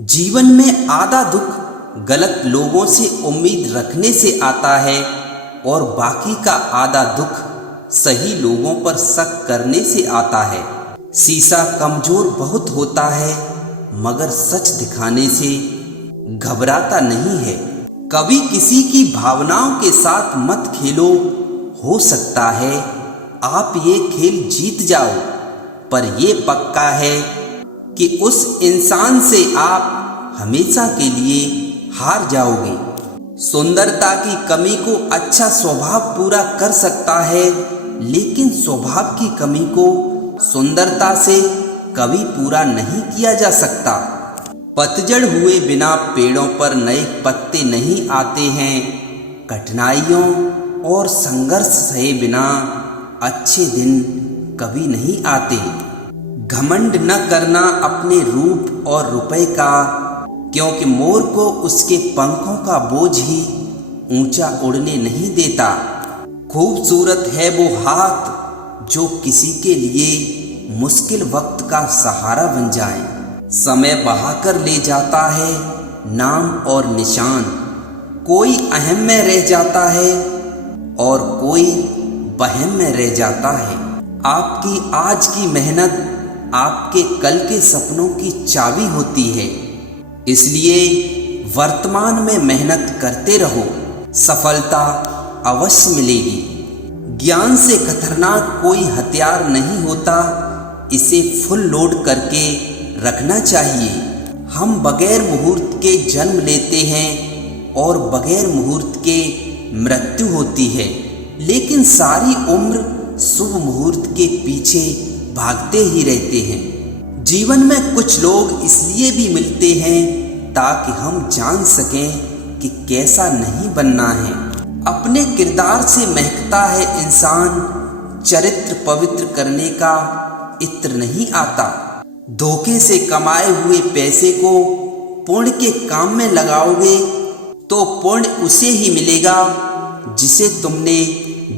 जीवन में आधा दुख गलत लोगों से उम्मीद रखने से आता है और बाकी का आधा दुख सही लोगों पर शक करने से आता है। शीशा कमजोर बहुत होता है मगर सच दिखाने से घबराता नहीं है। कभी किसी की भावनाओं के साथ मत खेलो, हो सकता है आप ये खेल जीत जाओ, पर ये पक्का है कि उस इंसान से आप हमेशा के लिए हार जाओगे। सुंदरता की कमी को अच्छा स्वभाव पूरा कर सकता है, लेकिन स्वभाव की कमी को सुंदरता से कभी पूरा नहीं किया जा सकता। पतझड़ हुए बिना पेड़ों पर नए पत्ते नहीं आते हैं। कठिनाइयों और संघर्ष सहे बिना अच्छे दिन कभी नहीं आते। घमंड न करना अपने रूप और रुपए का, क्योंकि मोर को उसके पंखों का बोझ ही ऊंचा उड़ने नहीं देता। खूबसूरत है वो हाथ जो किसी के लिए मुश्किल वक्त का सहारा बन जाए। समय बहाकर ले जाता है नाम और निशान। कोई अहम में रह जाता है और कोई वहम में रह जाता है। आपकी आज की मेहनत आपके कल के सपनों की चाबी होती है। इसलिए वर्तमान में मेहनत करते रहो, सफलता अवश्य मिलेगी। ज्ञान से खतरनाक कोई हथियार नहीं होता, इसे फुल लोड करके रखना चाहिए। हम बगैर मुहूर्त के जन्म लेते हैं और बगैर मुहूर्त के मृत्यु होती है, लेकिन सारी उम्र शुभ मुहूर्त के पीछे भागते ही रहते हैं। जीवन में कुछ लोग इसलिए भी मिलते हैं ताकि हम जान सकें कि कैसा नहीं बनना है। अपने किरदार से महकता है इंसान, चरित्र पवित्र करने का इत्र नहीं आता। धोखे से कमाए हुए पैसे को पुण्य के काम में लगाओगे तो पुण्य उसे ही मिलेगा जिसे तुमने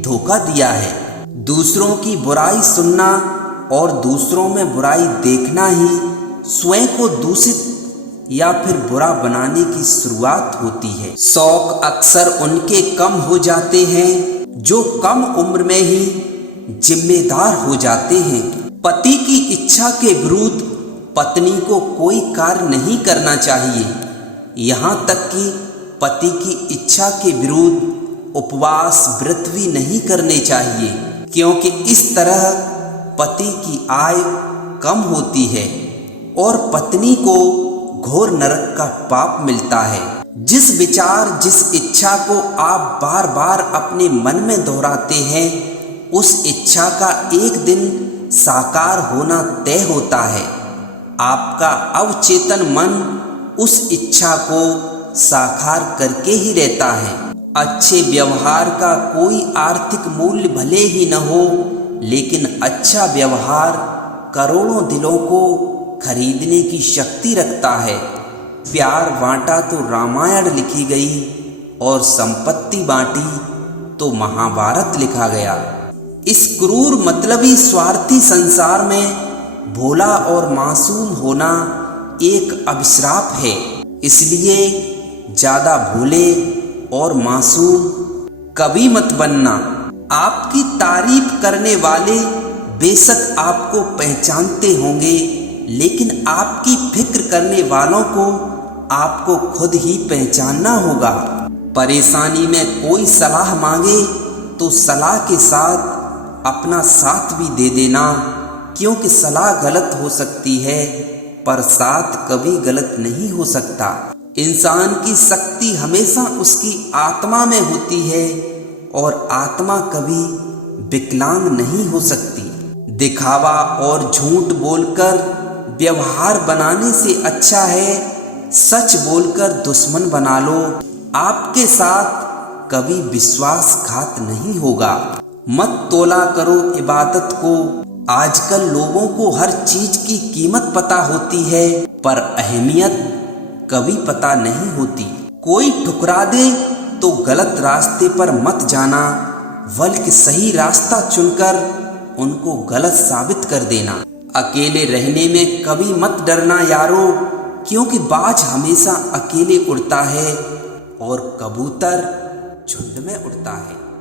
धोखा दिया है। दूसरों की बुराई सुनना और दूसरों में बुराई देखना ही स्वयं को दूषित या फिर बुरा बनाने की शुरुआत होती है। शौक अक्सर उनके कम हो जाते हैं जो कम उम्र में ही जिम्मेदार हो जाते हैं। पति की इच्छा के विरुद्ध पत्नी को कोई कार्य नहीं करना चाहिए। यहाँ तक कि पति की इच्छा के विरुद्ध उपवास व्रत भी नहीं करने चाहिए, क्योंकि इस तरह पति की आय कम होती है और पत्नी को घोर नरक का पाप मिलता है। जिस विचार जिस इच्छा को आप बार बार अपने मन में दोहराते हैं, उस इच्छा का एक दिन साकार होना तय होता है। आपका अवचेतन मन उस इच्छा को साकार करके ही रहता है। अच्छे व्यवहार का कोई आर्थिक मूल्य भले ही न हो, लेकिन अच्छा व्यवहार करोड़ों दिलों को खरीदने की शक्ति रखता है। प्यार बांटा तो रामायण लिखी गई और संपत्ति बांटी तो महाभारत लिखा गया। इस क्रूर मतलबी स्वार्थी संसार में भोला और मासूम होना एक अभिश्राप है। इसलिए ज्यादा भोले और मासूम कभी मत बनना। आपकी तारीफ करने वाले बेशक आपको पहचानते होंगे, लेकिन आपकी फिक्र करने वालों को आपको खुद ही पहचानना होगा। परेशानी में कोई सलाह मांगे तो सलाह के साथ अपना साथ भी दे देना, क्योंकि सलाह गलत हो सकती है पर साथ कभी गलत नहीं हो सकता। इंसान की शक्ति हमेशा उसकी आत्मा में होती है और आत्मा कभी विकलांग नहीं हो सकती। दिखावा और झूठ बोलकर व्यवहार बनाने से अच्छा है सच बोलकर दुश्मन बना लो। आपके साथ कभी विश्वासघात नहीं होगा। मत तोला करो इबादत को। आजकल लोगों को हर चीज की कीमत पता होती है, पर अहमियत कभी पता नहीं होती। कोई ठुकरा दे तो गलत रास्ते पर मत जाना, बल्कि सही रास्ता चुनकर उनको गलत साबित कर देना। अकेले रहने में कभी मत डरना यारो, क्योंकि बाज हमेशा अकेले उड़ता है और कबूतर झुंड में उड़ता है।